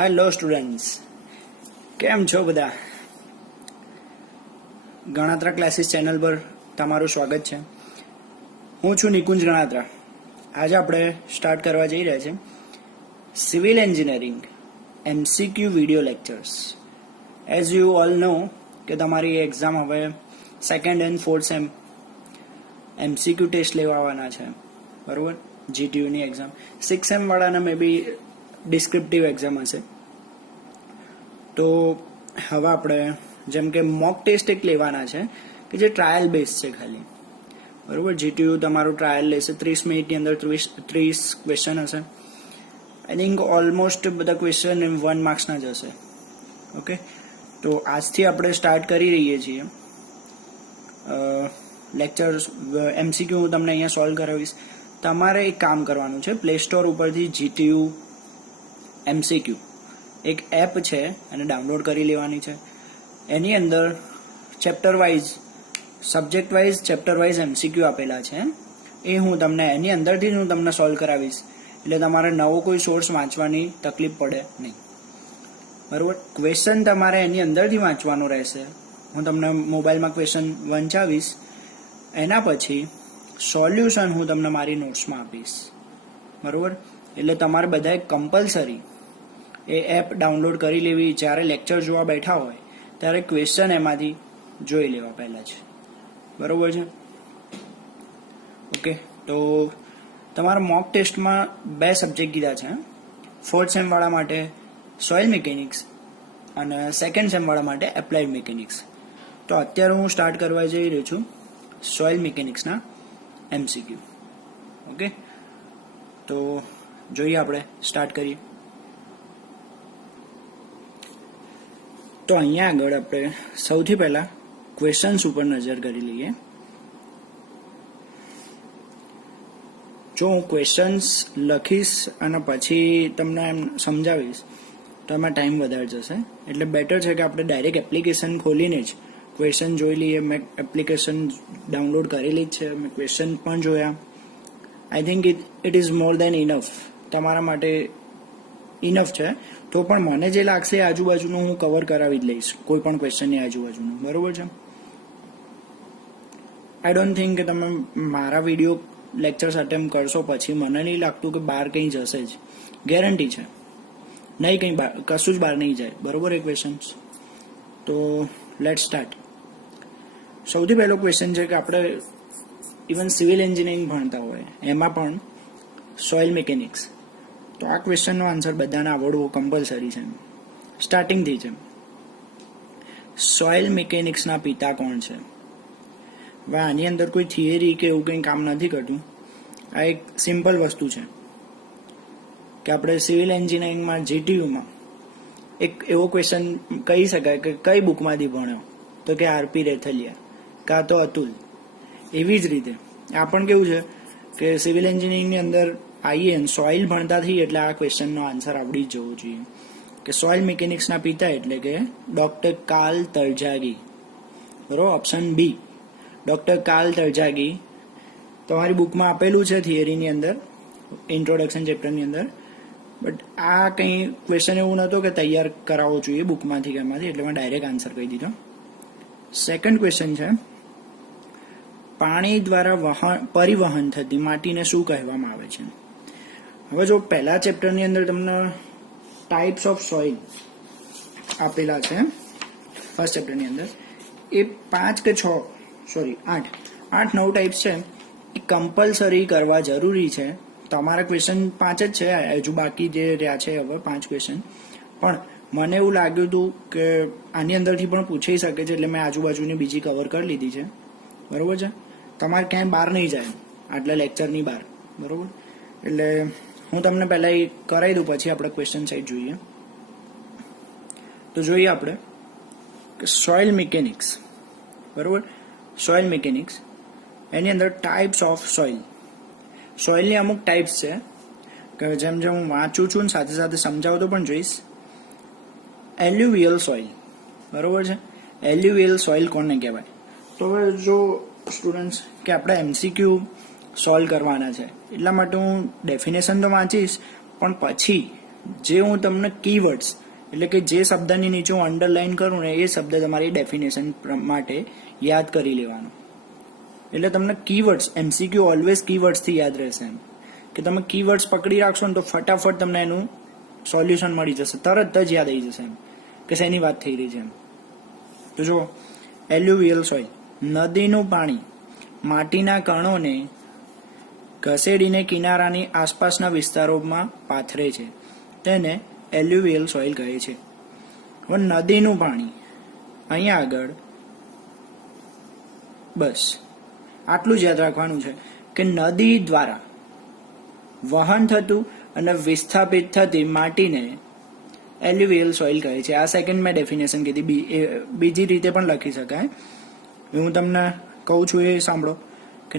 Hello students, કેમ છો બધા? ગણાત્રા ક્લાસીસ ચેનલ પર તમારું સ્વાગત છે. હું છું નિકુંજ ગણાત્રા. આજે આપણે સ્ટાર્ટ કરવા જઈ રહ્યા છીએ civil engineering MCQ video lectures. As you all know કે તમારી એક્ઝામ હવે second and fourth sem MCQ test લેવાના છે, બરાબર? GTUની એક્ઝામ 6 સેમ વાળાના મે બી ડિસ્ક્રિપ્ટિવ એક્ઝામ હશે. તો હવે આપણે જેમ કે મોક ટેસ્ટ એક લેવાના છે કે જે ટ્રાયલ બેઝ છે ખાલી, બરાબર? GTU તમારું ટ્રાયલ લેશે, 30 મિનિટની અંદર 30 ક્વેશ્ચન હશે. આઈ થિંક ઓલમોસ્ટ બધા ક્વેશ્ચન 1 માર્ક્સના જ હશે. ઓકે, તો આજથી આપણે સ્ટાર્ટ કરી રહીએ છીએ લેક્ચર્સ. MCQ હું તમને અહીંયા સોલ્વ કરાવીશ. તમારે એક કામ કરવાનું છે, પ્લે સ્ટોર ઉપરથી GTU MCQ એક એપ છે એને ડાઉનલોડ કરી લેવાની છે. એની અંદર chapter wise, subject wise, chapter wise MCQ આપેલા છે. એ હું તમને એની અંદરથી જ હું તમને સોલ્વ કરાવીશ, એટલે તમારે નવો કોઈ સોર્સ વાંચવાની તકલીફ પડે નહીં, બરાબર? ક્વેશ્ચન તમારે એની અંદરથી વાંચવાનું રહેશે. હું તમને મોબાઈલમાં ક્વેશ્ચન વંચાવીશ, એના પછી સોલ્યુશન હું તમને મારી નોટ્સમાં આપીશ, બરાબર? એટલે તમારે બધાએ કમ્પલસરી એ એપ ડાઉનલોડ કરી લેવી. જ્યારે લેક્ચર જોવા બેઠા હોય ત્યારે ક્વેશ્ચન એમાંથી જોઈ લેવા પહેલાં જ, બરાબર છે? ઓકે, તો તમારા મોક ટેસ્ટમાં 2 સબ્જેક્ટ કીધા છે. ફોર્થ સેમવાળા માટે સોઇલ મિકેનિક્સ અને સેકન્ડ સેમવાળા માટે એપ્લાઇડ મિકેનિક્સ. તો અત્યારે હું સ્ટાર્ટ કરવા જઈ રહ્યો છું સોઇલ મિકેનિક્સના MCQ. ઓકે, તો જોઈએ, આપણે સ્ટાર્ટ કરીએ. તો અહીંયા આગળ આપણે સૌથી પહેલા ક્વેશ્ચન્સ ઉપર નજર કરી લઈએ. જો હું ક્વેશ્ચન્સ લખીશ અને પછી તમને એમ સમજાવીશ તો એમાં ટાઈમ વધારે જશે, એટલે બેટર છે કે આપણે ડાયરેક્ટ એપ્લિકેશન ખોલીને જ ક્વેશ્ચન જોઈ લઈએ. મેં એપ્લિકેશન ડાઉનલોડ કરેલી જ છે, મેં ક્વેશ્ચન પણ જોયા. I think it is more then enough, તમારા માટે ઇનફ છે. તો પણ મને જે લાગશે આજુબાજુનું હું કવર કરાવી જ લઈશ, કોઈ પણ ક્વેશ્ચનની આજુબાજુનું, બરાબર છે? આઈ ડોન્ટ થિંક કે તમે મારા વિડીયો લેક્ચર્સ અટેમ્પ કરશો પછી મને નહીં લાગતું કે બહાર કંઈ જશે જ. ગેરંટી છે નહીં, કંઈ કશું જ બહાર નહીં જાય, બરાબર? એ ક્વેશ્ચન્સ. તો લેટ સ્ટાર્ટ. સૌથી પહેલો ક્વેશ્ચન છે કે આપણે ઇવન સિવિલ એન્જિનિયરિંગ ભણતા હોય એમાં પણ સોઇલ મિકેનિક્સ, તો આ ક્વેશ્ચનનો આન્સર બધાને આવડવો કમ્પલસરી છે, સ્ટાર્ટિંગથી છે. સોઇલ મિકેનિક્સના પિતા કોણ છે? હવે આની અંદર કોઈ થિયરી કે એવું કંઈ કામ નથી કરતું. આ એક સિમ્પલ વસ્તુ છે કે આપણે સિવિલ એન્જિનિયરિંગમાં GTUમાં એક એવો ક્વેશ્ચન કહી શકાય કે કઈ બુકમાંથી ભણ્યો, તો કે RP રેથલિયા કાં તો અતુલ. એવી જ રીતે આ પણ કેવું છે કે સિવિલ એન્જિનિયરિંગની અંદર આવીએ સોઇલ ભણતાથી, એટલે આ ક્વેશ્ચનનો આન્સર આવડી જ જવો જોઈએ કે સોઇલ મિકેનિક્સના પિતા એટલે કે ડૉક્ટર કાર્લ તરજાગી, બરાબર? Option B, doctor Karl Terzaghi. તમારી બુકમાં આપેલું છે થિયરીની અંદર, ઇન્ટ્રોડક્શન ચેપ્ટરની અંદર, બટ આ કંઈ ક્વેશ્ચન એવું નહોતો કે તૈયાર કરાવવો જોઈએ બુકમાંથી કે એમાંથી, એટલે મેં ડાયરેક્ટ આન્સર કહી દીધો. સેકન્ડ ક્વેશ્ચન છે, પાણી દ્વારા પરિવહન થતી માટીને શું કહેવામાં આવે છે? હવે જો પહેલા ચેપ્ટરની અંદર તમને ટાઈપ્સ ઓફ સોઇલ આપેલા છે, ફર્સ્ટ ચેપ્ટરની અંદર, એ 5 કે 6, સોરી 8-9 ટાઈપ્સ છે. એ કમ્પલસરી કરવા જરૂરી છે. તમારા ક્વેશ્ચન 5 જ છે, હજુ બાકી જે રહ્યા છે હવે 5 ક્વેશ્ચન. પણ મને એવું લાગ્યું હતું કે આની અંદરથી પણ પૂછાઈ શકે છે, એટલે મેં આજુબાજુની બીજી કવર કરી લીધી છે, બરાબર છે? તમારે ક્યાંય બહાર નહીં જાય આટલા લેક્ચરની બહાર, બરાબર? એટલે હું તમને પહેલાં એ કરાવી દઉં, પછી આપણે ક્વેશ્ચન સાઈડ જોઈએ. તો જોઈએ આપણે કે સોઇલ મિકેનિક્સ, બરાબર? સોઇલ મિકેનિક્સ, એની અંદર ટાઈપ્સ ઓફ સોઇલ. સોઇલની અમુક ટાઈપ્સ છે કે જેમ જેમ હું વાંચું છું ને સાથે સાથે સમજાવતો પણ જોઈશ. એલ્યુવિયલ સોઇલ, બરાબર છે? એલ્યુવિયલ સોઇલ કોને કહેવાય? તો હવે જો સ્ટુડન્ટ્સ કે આપણે MCQ સોલ્વ કરવાના છે એટલા માટે હું ડેફિનેશન તો વાંચીશ, પણ પછી જે હું તમને કીવર્ડ્સ એટલે કે જે શબ્દની નીચે હું અંડરલાઈન કરું ને એ શબ્દ તમારી ડેફિનેશન માટે યાદ કરી લેવાનો. એટલે તમને કીવર્ડ્સ MCQ ઓલવેઝ કીવર્ડ્સથી યાદ રહેશે એમ કે તમે કીવર્ડ્સ પકડી રાખશો ને તો ફટાફટ તમને એનું સોલ્યુશન મળી જશે, તરત જ યાદ આવી જશે એમ કે શેની વાત થઈ રહી છે એમ. તો જુઓ, એલ્યુવિયલ સોઇલ, નદીનું પાણી માટીના કણોને ઘસેડીને કિનારાની આસપાસના વિસ્તારોમાં પાથરે છે, તેને એલ્યુવિયલ સોઇલ કહે છે. હવે નદીનું પાણી, અહીંયા આગળ બસ આટલું જ યાદ રાખવાનું છે કે નદી દ્વારા વહન થતું અને વિસ્થાપિત થતી માટીને એલ્યુવિયલ સોઇલ કહે છે. આ સેકન્ડ મેં ડેફિનેશન કીધી, બીજી રીતે પણ લખી શકાય. હું તમને કહું છું એ સાંભળો કે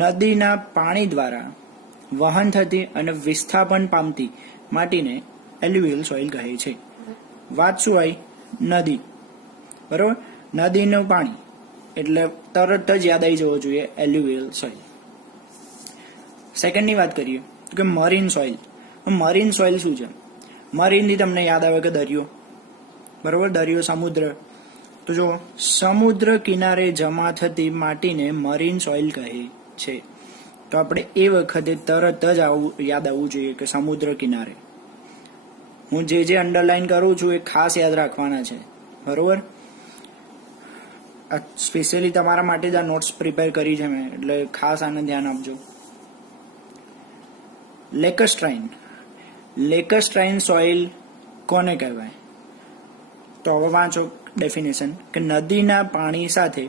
નદીના પાણી દ્વારા વહન થતી અને વિસ્થાપન પામતી માટીને એલ્યુવિયલ સોઇલ કહે છે. વાત શું આવી? નદી, બરોબર. નદીનું પાણી એટલે તરત જ યાદ આવી જવો જોઈએ એલ્યુવિયલ સોઇલ. સેકન્ડની વાત કરીએ કે મરીન સોઇલ. મરીન સોઇલ શું છે? મરીનથી તમને યાદ આવે કે દરિયો, બરોબર, દરિયો, સમુદ્ર. તો જો સમુદ્ર કિનારે જમા થતી માટીને મરીન સોઇલ કહે છે. તો આપણે એ વખતે તરત જ યાદ આવવું જોઈએ કે સમુદ્ર કિનારે. હું જે અંડરલાઈન કરું છું એ ખાસ યાદ રાખવાના છે, બરોબર. સ્પેશિયલી તમારા માટે જ આ નોટ્સ પ્રિપેર કરી છે મેં, એટલે ખાસ આને ધ્યાન આપજો. લેકસ્ટ્રાઇન. લેકસ્ટ્રાઇન સોઇલ કોને કહેવાય? તો હવે વાંચો ડેફિનેશન કે નદીના પાણી સાથે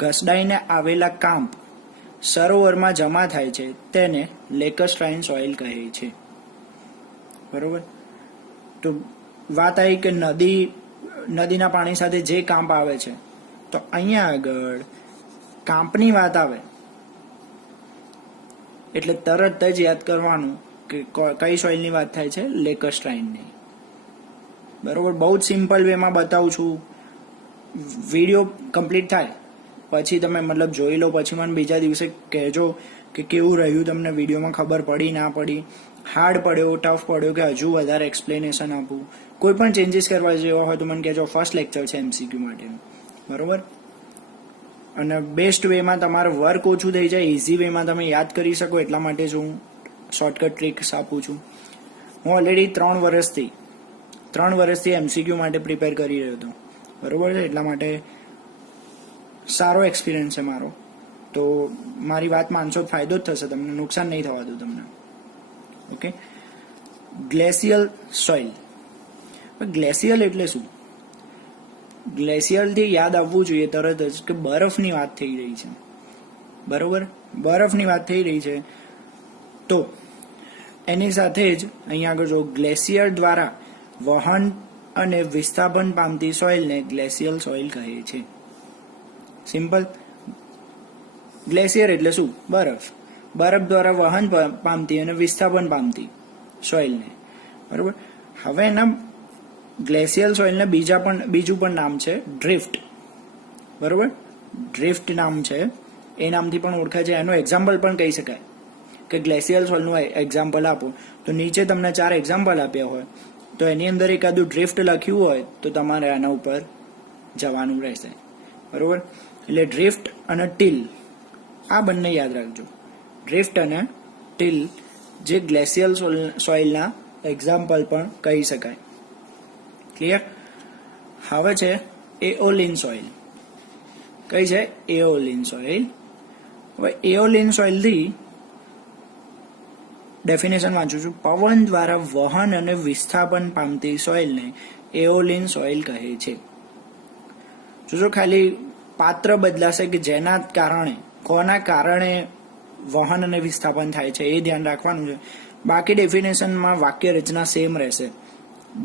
ઘસડાઈને આવેલા કાંપ સરોવરમાં જમા થાય છે, તેને લેકસ્ટ્રાઇન સોઇલ કહે છે, બરોબર. તો વાત આવી કે નદીના પાણી સાથે જે કાંપ આવે છે, તો અહીંયા આગળ કાંપની વાત આવે એટલે તરત જ યાદ કરવાનું કે કઈ સોઇલની વાત થાય છે? લેકસ્ટ્રાઇનની, બરોબર. બહુ જ સિમ્પલ વેમાં બતાવું છું. વિડીયો કમ્પ્લીટ થાય પછી તમે મતલબ જોઈ લો, પછી મને બીજા દિવસે કહેજો કે કેવું રહ્યું, તમને વિડીયોમાં ખબર પડી ના પડી, હાર્ડ પડ્યો, ટફ પડ્યો, કે હજુ વધારે એક્સપ્લેનેશન આપું. કોઈ પણ ચેન્જીસ કરવા જેવા હોય તો મને કહેજો. ફર્સ્ટ લેક્ચર છે MCQ માટે, બરોબર. અને બેસ્ટ વેમાં તમારું વર્ક ઓછું થઈ જાય, ઇઝી વેમાં તમે યાદ કરી શકો એટલા માટે જ હું શોર્ટકટ ટ્રિક્સ આપું છું. હું ઓલરેડી 3 વર્ષથી MCQ માટે પ્રિપેર કરી રહ્યો હતો, બરોબર છે. એટલા માટે સારો એક્સપિરિયન્સ છે મારો. તો મારી વાત માનશો ફાયદો જ થશે તમને, નુકસાન નહીં થવા દઉં તમને. ઓકે. Glacial soil. ગ્લેશિયલ એટલે શું? ગ્લેશિયલથી યાદ આવવું જોઈએ તરત જ કે બરફની વાત થઈ રહી છે, બરોબર. બરફની વાત થઈ રહી છે તો એની સાથે જ અહીંયા આગળ જો ગ્લેશિયર દ્વારા વહન અને વિસ્થાપન પામતી સોઇલને ગ્લેશિયલ સોઇલ કહે છે. સિમ્પલ. ગ્લેશિયર એટલે શું? બરફ. બરફ દ્વારા વહન પામતી અને વિસ્થાપન પામતી સોઇલને, બરોબર. હવે એના ગ્લેશિયલ સોઇલને બીજું પણ નામ છે ડ્રિફ્ટ, બરોબર. ડ્રિફ્ટ નામ છે, એ નામથી પણ ઓળખાય છે. એનું એક્ઝામ્પલ પણ કહી શકાય કે ગ્લેશિયલ સોઇલનું એક્ઝામ્પલ આપો તો નીચે તમને 4 એક્ઝામ્પલ આપ્યા હોય તો એની અંદર એકાદું ડ્રિફ્ટ લખ્યું હોય તો તમારે આના ઉપર જવાનું રહેશે, બરોબર. એટલે ડ્રિફ્ટ અને ટીલ આ બંને યાદ રાખજો. ડ્રિફ્ટ અને ટીલ જે ગ્લેશિયલ સોઇલના એક્ઝામ્પલ પણ કહી શકાય. ક્લિયર? હવે છે એઓલિન સોઇલ. કઈ છે? એઓલિન સોઇલ. હવે એઓલિન સોઇલથી ડેફિનેશન વાંચું છું. પવન દ્વારા વહન અને વિસ્થાપન પામતી સોઇલને એઓલિન સોઇલ કહે છે. જોજો ખાલી પાત્ર બદલાશે કે જેના કારણે, કોના કારણે વહન અને વિસ્થાપન થાય છે એ ધ્યાન રાખવાનું છે. બાકી ડેફિનેશનમાં વાક્ય રચના સેમ રહેશે.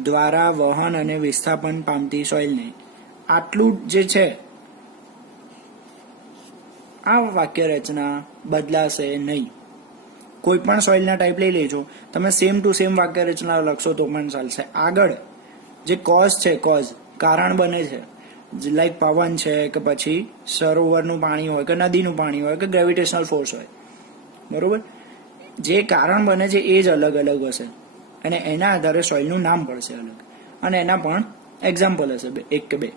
દ્વારા વહન અને વિસ્થાપન પામતી સોઇલને, આટલું જે છે આ વાક્ય રચના બદલાશે નહીં. કોઈ પણ સોઇલના ટાઈપ લઈ લેજો તમે, સેમ ટુ સેમ વાક્ય રચના લખશો તો પણ ચાલશે. આગળ જે કોઝ છે, કોઝ કારણ બને છે, લાઈક પવન છે કે પછી સરોવરનું પાણી હોય કે નદીનું પાણી હોય કે ગ્રેવિટેશનલ ફોર્સ હોય, બરોબર. જે કારણ બને છે એ જ અલગ અલગ હશે. અને એના આધારે સોઇલનું નામ પડશે અલગ, અને એના પણ એક્ઝામ્પલ હશે 1 કે 2.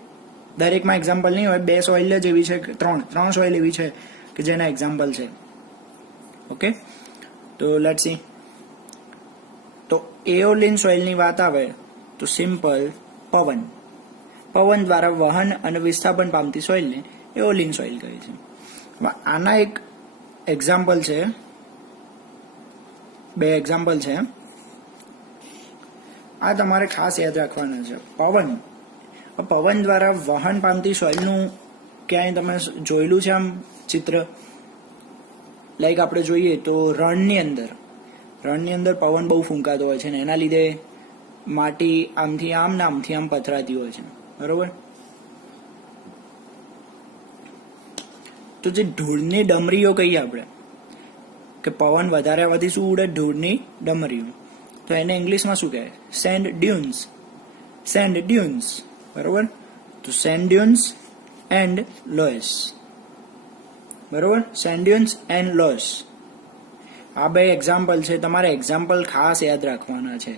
દરેકમાં એક્ઝામ્પલ નહીં હોય, 2 સોઇલ જ એવી છે, 3 સોઇલ એવી છે કે જેના એક્ઝામ્પલ છે. ઓકે, તો લેટ્સ સી. તો એઓલિન સોઇલની વાત આવે તો સિમ્પલ પવન દ્વારા વહન અને વિસ્થાપન પામતી સોઇલને એઓલિન સોઇલ કહે છે. આના એક એક્ઝામ્પલ છે, 2 એક્ઝામ્પલ છે. આ તમારે ખાસ યાદ રાખવાના છે. પવન દ્વારા વહન પામતી સોઇલનું ક્યાંય તમે જોયેલું છે આમ ચિત્ર? લાઈક આપણે જોઈએ તો રણની અંદર પવન બહુ ફૂંકાતો હોય છે ને એના લીધે માટી આમથી આમ ને આમથી આમ પથરાતી હોય છે, બરોબર? તો જે ધૂળની ડમરીઓ કહીએ આપણે કે પવન વધારે આવવાથી શું ઉડે? ધૂળની ડમરીઓ. તો એને ઇંગ્લિશમાં શું કહેવાય? Sand dunes. બરોબર? તો સેન્ડ ડ્યુન્સ એન્ડ લોયસ. બરોબર? Sand dunes and loess. આ 2 એક્ઝામ્પલ છે. તમારે એક્ઝામ્પલ ખાસ યાદ રાખવાના છે.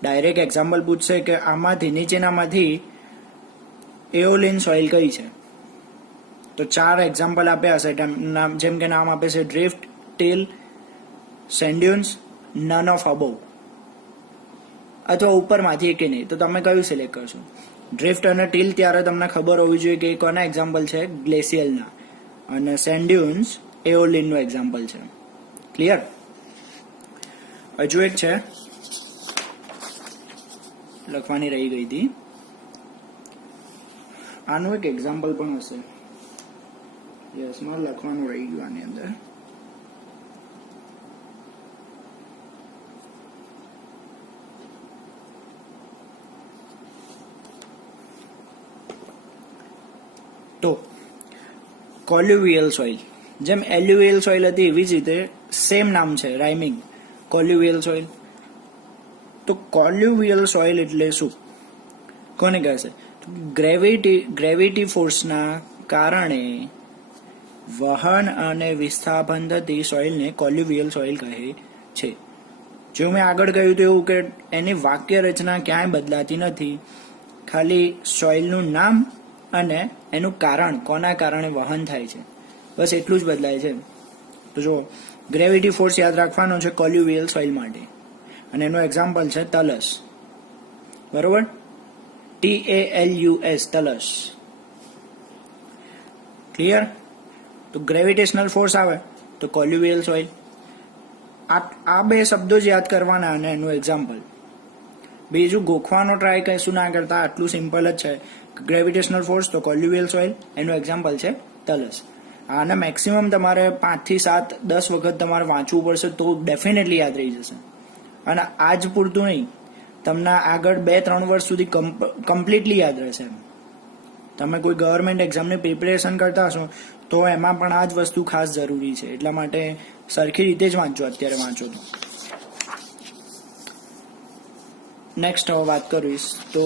ડાયરેક્ટ એક્ઝામ્પલ પૂછશે કે આમાંથી નીચેનામાંથી એઓલિન સોઇલ કઈ છે, તો 4 એક્ઝામ્પલ આપ્યા હશે. જેમ કે નામ આપે છે drift, till, sand dunes, none of above, અથવા ઉપરમાંથી એકે નહીં. તો તમે કયું સિલેક્ટ કરશો? ડ્રિફ્ટ અને ટીલ ત્યારે તમને ખબર હોવી જોઈએ કે કોના એક્ઝામ્પલ છે? ગ્લેશિયલના. અને સેન્ડ ડ્યુન્સ એઓલિનનું એક્ઝામ્પલ છે. ક્લિયર? હજુ એક છે, લખવાની રહી ગઈ હતી. આનું એક એક્ઝામ્પલ પણ હશે. યસ, મારે લખવાનું રહી ગયું આની અંદર. તો કોલ્યુવિયલ સોઇલ, જેમ એલ્યુવિયલ સોઇલ હતી એવી જ રીતે સેમ નામ છે, રાઇમિંગ, કોલ્યુવિયલ સોઇલ. તો કોલ્યુવિયલ સોઇલ એટલે શું? કોને કહેશે? ગ્રેવિટી ફોર્સના કારણે વહન અને વિસ્થાપન થતી સોઇલને કોલ્યુવિયલ સોઇલ કહે છે. જો મેં આગળ કહ્યું હતું એવું કે એની વાક્ય રચના ક્યાંય બદલાતી નથી, ખાલી સોઇલનું નામ અને એનું કારણ, કોના કારણે વહન થાય છે, બસ એટલું જ બદલાય છે. તો જો ગ્રેવિટી ફોર્સ યાદ રાખવાનો છે કોલ્યુવિયલ સોઇલ માટે, અને એનું એક્ઝામ્પલ છે તલસ. બરોબર? TALUS, તલસ. ક્લિયર? તો ગ્રેવિટેશનલ ફોર્સ આવે તો કોલ્યુવિયલ સોઇલ. આ 2 શબ્દો જ યાદ કરવાના અને એનું એક્ઝામ્પલ. બીજું ગોખવાનો ટ્રાય કશું ના કરતા, આટલું સિમ્પલ જ છે. ગ્રેવિટેશનલ ફોર્સ તો કોલ્યુવિયલ સોઇલ, એનું એક્ઝામ્પલ છે તલસ. આને મેક્સિમમ તમારે 5 થી 7, 10 વખત તમારે વાંચવું પડશે તો ડેફિનેટલી યાદ રહી જશે. અને આજ પૂરતું નહીં, તમને આગળ 2-3 વર્ષ સુધી કમ્પ્લીટલી યાદ રહેશે. તમે કોઈ ગવર્મેન્ટ એક્ઝામની પ્રિપેરેશન કરતા હશો તો એમાં પણ આ જ વસ્તુ ખાસ જરૂરી છે. એટલા માટે સરખી રીતે જ વાંચો, અત્યારે વાંચો તો. નેક્સ્ટ હવે વાત કરીશ તો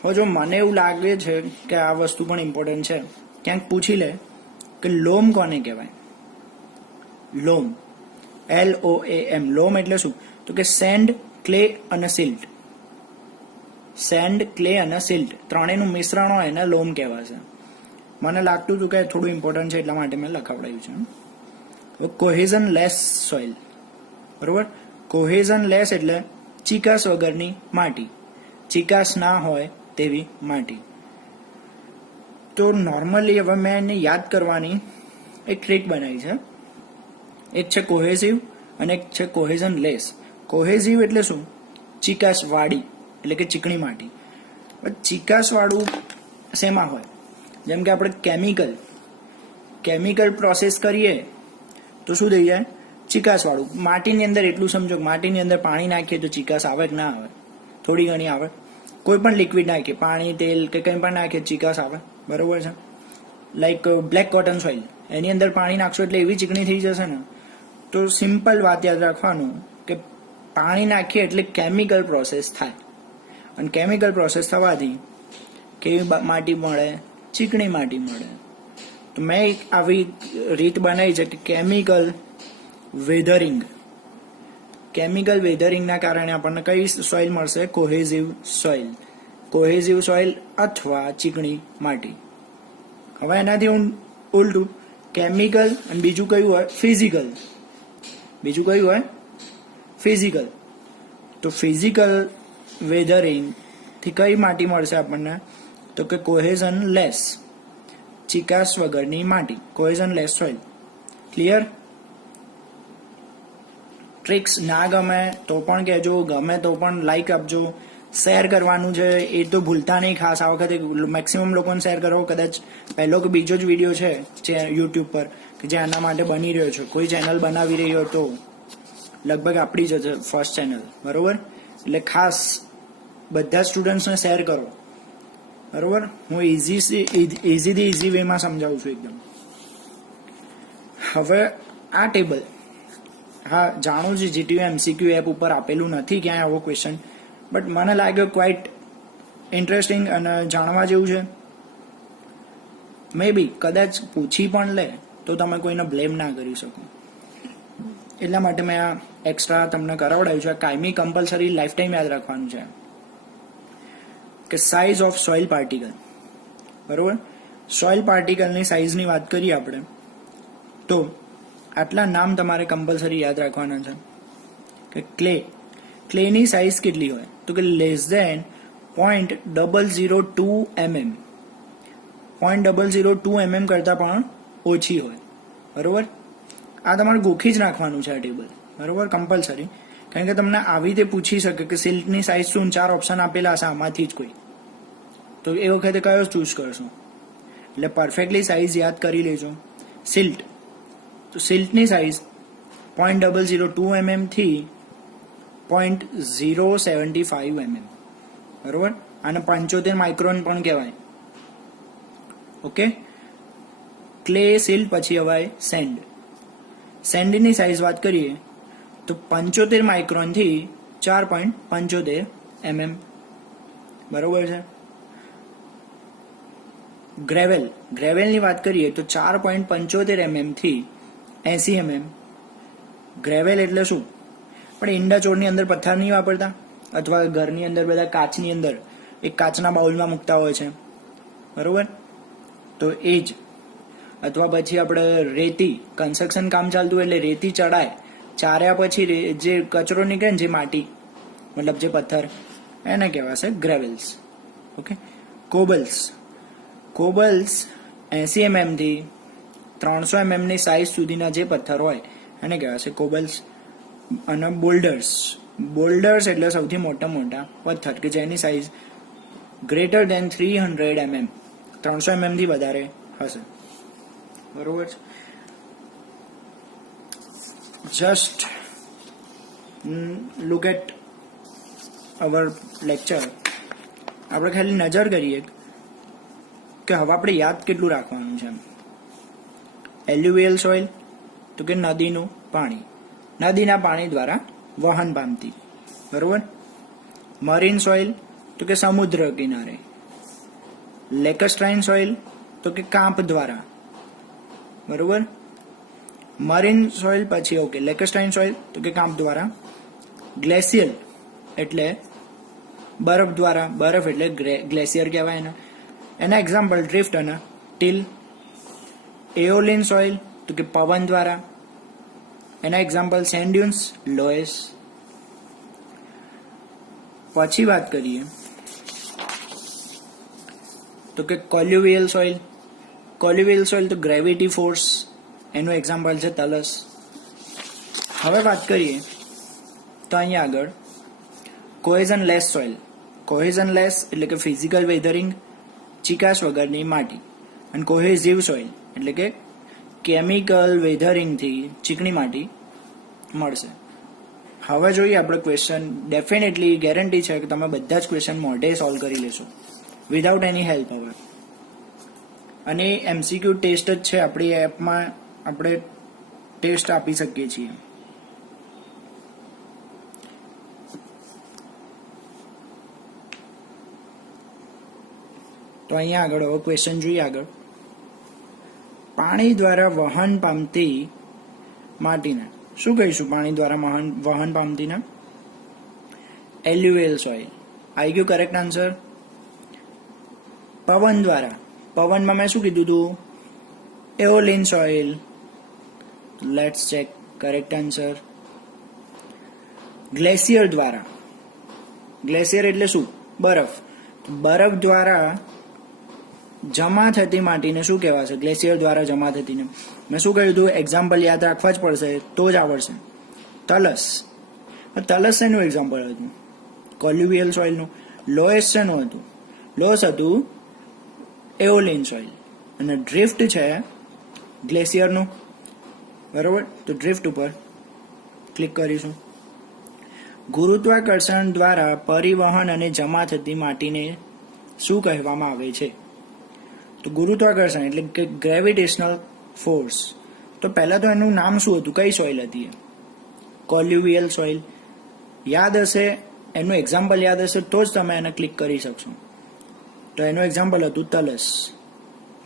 હવે જો મને એવું લાગે છે કે આ વસ્તુ પણ ઇમ્પોર્ટન્ટ છે, ક્યાંક પૂછી લે કે લોમ કોને કહેવાય? લોમ, LOAM. લોમ એટલે શું? તો કે સેન્ડ, ક્લે અને સિલ્ટ. સેન્ડ, ક્લે અને સિલ્ટ ત્રણેયનું મિશ્રણ હોય એને લોમ કહેવાશે. મને લાગતું હતું કે થોડું ઇમ્પોર્ટન્ટ છે એટલા માટે મેં લખાવડાવ્યું છે. Cohesionless soil. બરોબર? કોહેઝન લેસ એટલે ચીકાશ વગરની માટી, ચીકાશ ના હોય તેવી માટી. તો નોર્મલી હવે મેં એને યાદ કરવાની એક ટ્રીક બનાવી છે. એક છે કોહેઝિવ અને એક છે કોહેઝન લેસ. કોહેઝિવ એટલે શું? ચીકાશ વાળી, એટલે કે ચીકણી માટી. ચીકાશ વાળું શેમાં હોય? જેમ કે આપણે કેમિકલ પ્રોસેસ કરીએ તો શું થઈ જાય? ચીકાશ વાળું. માટીની અંદર એટલું સમજો કે માટીની અંદર પાણી નાખીએ તો ચીકાશ આવે કે ના આવે? થોડી ઘણી આવે. કોઈ પણ લિક્વિડ નાખીએ, પાણી, તેલ કે કંઈ પણ નાખીએ, ચીકાશ આવે. બરોબર છે? લાઈક બ્લેક કોટન સોઇલ, એની અંદર પાણી નાખશો એટલે એવી ચીકણી થઈ જશે ને. તો સિમ્પલ વાત યાદ રાખવાનું કે પાણી નાખીએ એટલે કેમિકલ પ્રોસેસ થાય, અને કેમિકલ પ્રોસેસ થવાથી કેવી માટી મળે? ચીકણી માટી મળે. તો મેં એક આવી રીત બનાવી છે કે કેમિકલ વેધરિંગ. કેમિકલ વેધરિંગના કારણે આપણને કઈ સોઇલ મળશે? કોહેઝિવ સોઇલ. કોહેઝિવ સોઇલ અથવા ચીકણી માટી. હવે એનાથી ઉલટું કેમિકલ અને બીજું કયું હોય? ફિઝિકલ. બીજું કયું હોય? ફિઝિકલ. તો ફિઝિકલ વેધરિંગ થી કઈ માટી મળશે આપણને? તો કે કોહેઝન લેસ, ચિકાસ વગરની માટી, cohesionless soil. Clear? Tricks ના ગમે તો પણ કહેજો, ગમે તો પણ લાઈક આપજો, શેર કરવાનું છે એ તો ભૂલતા નહીં. ખાસ આ વખતે મેક્સિમમ લોકોને શેર કરો. કદાચ પહેલો કે બીજો જ વિડીયો છે યુટ્યુબ પર કે જે આના માટે બની રહ્યો છે. કોઈ ચેનલ બનાવી રહ્યો તો લગભગ આપણી જ છે ફર્સ્ટ ચેનલ, બરોબર? એટલે ખાસ બધા સ્ટુડન્ટ્સને શેર કરો, બરોબર? હું ઇઝીથી ઇઝી વેમાં સમજાવું છું એકદમ. હવે આ ટેબલ, હા જાણું છું જીટીયુ એમસીક્યુ એપ ઉપર આપેલું નથી ક્યાંય આવો ક્વેશ્ચન, બટ મને લાગ્યો ક્વાઇટ ઇન્ટરેસ્ટિંગ અને જાણવા જેવું છે. મે બી કદાચ પૂછી પણ લે તો તમે કોઈને બ્લેમ ના કરી શકો. એટલા માટે મેં આ એક્સ્ટ્રા તમને કરાવડાવ્યું છે. કાયમી કમ્પલસરી લાઈફ ટાઈમ યાદ રાખવાનું છે કે સાઇઝ ઓફ સોઇલ પાર્ટિકલ, બરોબર? સોઇલ પાર્ટિકલની સાઇઝની વાત કરીએ આપણે તો આટલા નામ તમારે કમ્પલસરી યાદ રાખવાના છે કે ક્લેની સાઇઝ કેટલી હોય? તો કે લેસ ધેન 0.002 mm. 0.002 mm કરતાં પણ ઓછી હોય, બરોબર? આ તમારે ગોખી જ નાખવાનું છે આ ટેબલ, બરોબર? કમ્પલસરી. કારણ કે તમને આવી રીતે પૂછી શકે કે સિલ્કની સાઇઝ શું? 4 ઓપ્શન આપેલા હશે આમાંથી જ કોઈ, તો એ વખતે કયો ચૂઝ કરશો? એટલે પરફેક્ટલી સાઇઝ યાદ કરી લેજો. સિલ્ટ, તો સિલ્ટની સાઇઝ 0.002 mm થી 0.075 mm, બરોબર? આને 75 માઇક્રોન પણ કહેવાય. ઓકે. ક્લે, સિલ્ટ, પછી હવે સેન્ડ. સેન્ડની સાઇઝ વાત કરીએ તો 75 માઇક્રોન થી 4.75 mm, બરોબર છે. ગ્રેવેલની વાત કરીએ તો 4.75 mm થી 80 mm. ગ્રેવેલ એટલે શું? પણ ઈંડા છોડની અંદર પથ્થર નહીં વાપરતા, અથવા ઘરની અંદર બધા કાચની અંદર એક કાચના બાઉલમાં મૂકતા હોય છે, બરોબર? તો એ જ. અથવા પછી આપણે રેતી, કન્સ્ટ્રક્શન કામ ચાલતું એટલે રેતી ચડાય, ચાર્યા પછી જે કચરો નીકળે ને, જે માટી, મતલબ જે પથ્થર, એને કહેવાશે ગ્રેવેલ્સ. ઓકે. કોબલ્સ 80 mm થી 300 mm ની સાઇઝ સુધીના જે પથ્થર હોય એને કહેવાશે કોબલ્સ. અને બોલ્ડર્સ એટલે સૌથી મોટા પથ્થર કે જેની size greater than 300 mm, 300 mm થી વધારે હશે, બરોબર છે. Just look at our lecture. આપણે ખાલી નજર કરીએ કે હવે આપણે યાદ કેટલું રાખવાનું છે. એલ્યુવિયલ સોઇલ, તો કે નદીનું પાણી, નદીના પાણી દ્વારા વહન પામતી, બરોબર? મરીન સોઇલ, તો કે સમુદ્ર કિનારે. લેકસ્ટ્રાઇન સોઇલ, તો કે કાંપ દ્વારા, બરોબર? મરીન સોઇલ પછી ઓકે, લેકસ્ટ્રાઇન સોઇલ તો કે કાંપ દ્વારા. ગ્લેશિયલ એટલે બરફ દ્વારા, બરફ એટલે ગ્લેશિયર કહેવાય એના એક્ઝામ્પલ ડ્રિફ્ટ અને ટીલ. એઓલિન સોઇલ તો કે પવન દ્વારા, એના એક્ઝામ્પલ સેન્ડ ડ્યુન્સ, લોએસ. પછી વાત કરીએ તો કે કોલ્યુવિયલ સોઇલ. કોલ્યુવિયલ સોઇલ તો ગ્રેવિટી ફોર્સ, એનું એક્ઝામ્પલ છે તલસ. હવે વાત કરીએ તો અહીંયા આગળ cohesionless soil. Cohesionless એટલે કે ફિઝિકલ વેધરિંગ, ચિકાસ વગરની માટી. અને કોહેઝિવ સોઇલ એટલે કે કેમિકલ વેધરિંગથી ચીકણી માટી મળશે. હવે જોઈએ આપણે ક્વેશ્ચન. ડેફિનેટલી ગેરંટી છે કે તમે બધા જ ક્વેશ્ચન મોઢે સોલ્વ કરી લેશો વિધાઉટ એની હેલ્પ. હવે અને એમસીક્યુ ટેસ્ટ જ છે આપણી એપમાં, આપણે ટેસ્ટ આપી શકીએ છીએ. તો અહીંયા આગળ હવે ક્વેશ્ચન જોઈએ આગળ. પાણી દ્વારા વહન પામતી માટીને શું કહીશું પાણી દ્વારા વહન પામતીને? એલ્યુવિયલ સોઇલ. આવી ગયું કરેક્ટ આન્સર. પવન દ્વારા, પવનમાં મેં શું કીધું હતું? Aeolian soil. Let's check correct answer. Glacier દ્વારા, ગ્લેશિયર એટલે શું? બરફ. બરફ દ્વારા જમા થતી માટીને શું કહેવાશે? ગ્લેશિયર દ્વારા જમા થતીને મેં શું કહ્યું હતું? એક્ઝામ્પલ યાદ રાખવા જ પડશે તો જ આવડશે. તલસ. તલસ શેનું એક્ઝામ્પલ હતું? કોલ્યુવિયલ સોઇલનું. લોએસ શેનું હતું? લોસ હતું એઓલિન સોઇલ. અને ડ્રિફ્ટ છે ગ્લેશિયરનું. બરોબર, તો ડ્રિફ્ટ ઉપર ક્લિક કરીશું. ગુરુત્વાકર્ષણ દ્વારા પરિવહન અને જમા થતી માટીને શું કહેવામાં આવે છે? તો ગુરુત્વાકર્ષણ એટલે કે ગ્રેવિટેશનલ ફોર્સ. તો પહેલા તો એનું નામ શું હતું? કઈ સોઇલ હતી? કોલ્યુવિયલ સોઇલ. યાદ હશે, એનું એક્ઝામ્પલ યાદ હશે તો જ તમે એને ક્લિક કરી શકશો. તો એનું એક્ઝામ્પલ હતું talus.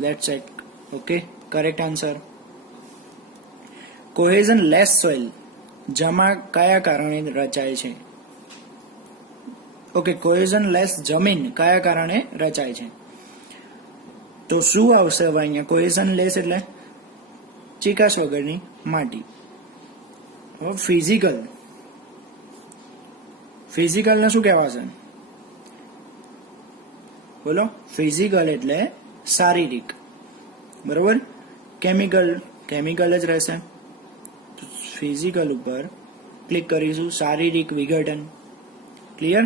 Let's check. Okay, correct answer. Cohesionless soil જમા કયા કારણે રચાય છે? ઓકે, કોહેઝન લેસ જમીન કયા કારણે રચાય છે? તો શું આવશે હવે અહીંયા? કોહેઝન લેસ એટલે ચીકાશ વગરની માટી. હવે ફિઝિકલ, ફિઝિકલને શું કહેવાશે? બોલો. ફિઝિકલ એટલે શારીરિક. બરોબર. કેમિકલ, કેમિકલ જ રહેશે. ફિઝિકલ ઉપર ક્લિક કરીશું. શારીરિક વિઘટન. ક્લિયર?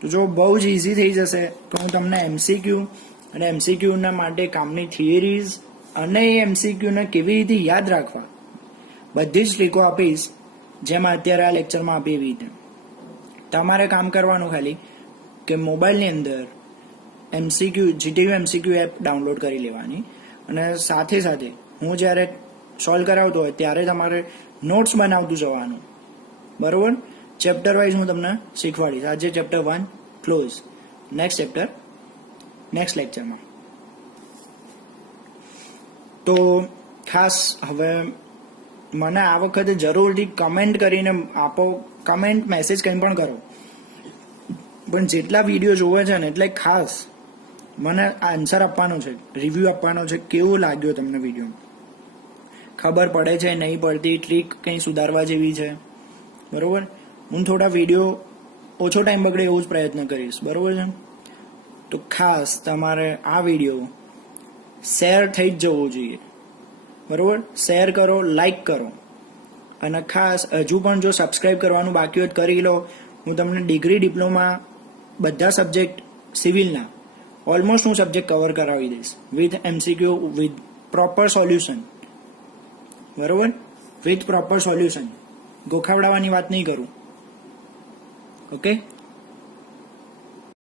તો જો બહુ જ ઇઝી થઈ જશે તો હું તમને એમસીક્યુ અને એમસીક્યુના માટે કામની થિયરીઝ અને એ એમસીક્યુને કેવી રીતે યાદ રાખવા બધી જ ટ્રીકો આપીશ, જેમાં અત્યારે આ લેક્ચરમાં આપી એવી રીતે. તમારે કામ કરવાનું ખાલી કે મોબાઈલની અંદર MCQ, GTU MCQ app download કરી લેવાની અને સાથે સાથે હું જ્યારે સોલ્વ કરાવતો હોય ત્યારે તમારે નોટ્સ બનાવતું જવાનું. બરોબર. ચેપ્ટર વાઇઝ હું તમને શીખવાડીશ. આજે chapter 1 close, next chapter next લેક્ચરમાં. તો ખાસ હવે મને આ વખતે જરૂરથી કમેન્ટ કરીને આપો. કમેન્ટ, મેસેજ કંઈ પણ કરો, પણ જેટલા વિડીયો જોવે છે ને એટલે ખાસ મને આન્સર આપવાનો છે, રિવ્યૂ આપવાનો છે. કેવું લાગ્યો તમને વિડીયો? ખબર પડે છે, નહીં પડતી, ટ્રીક કંઈ સુધારવા જેવી છે? બરોબર. હું થોડા વિડીયો ઓછો ટાઈમ બગડે એવું જ પ્રયત્ન કરીશ. બરોબર છે. તો ખાસ તમારે આ વિડીયો શેર થઈ જ જવો જોઈએ. બરોબર. શેર કરો, લાઈક કરો અને ખાસ હજુ પણ જો સબસ્ક્રાઈબ કરવાનું બાકી હોય કરી લો. હું તમને ડિગ્રી, ડિપ્લોમા બધા સબ્જેક્ટ સિવિલના ઓલમોસ્ટ હું સબ્જેક્ટ કવર કરાવી દઈશ with MCQ, with proper solution. બરોબર. With proper solution. ગોખાવડાવવાની વાત નહીં કરું. ઓકે.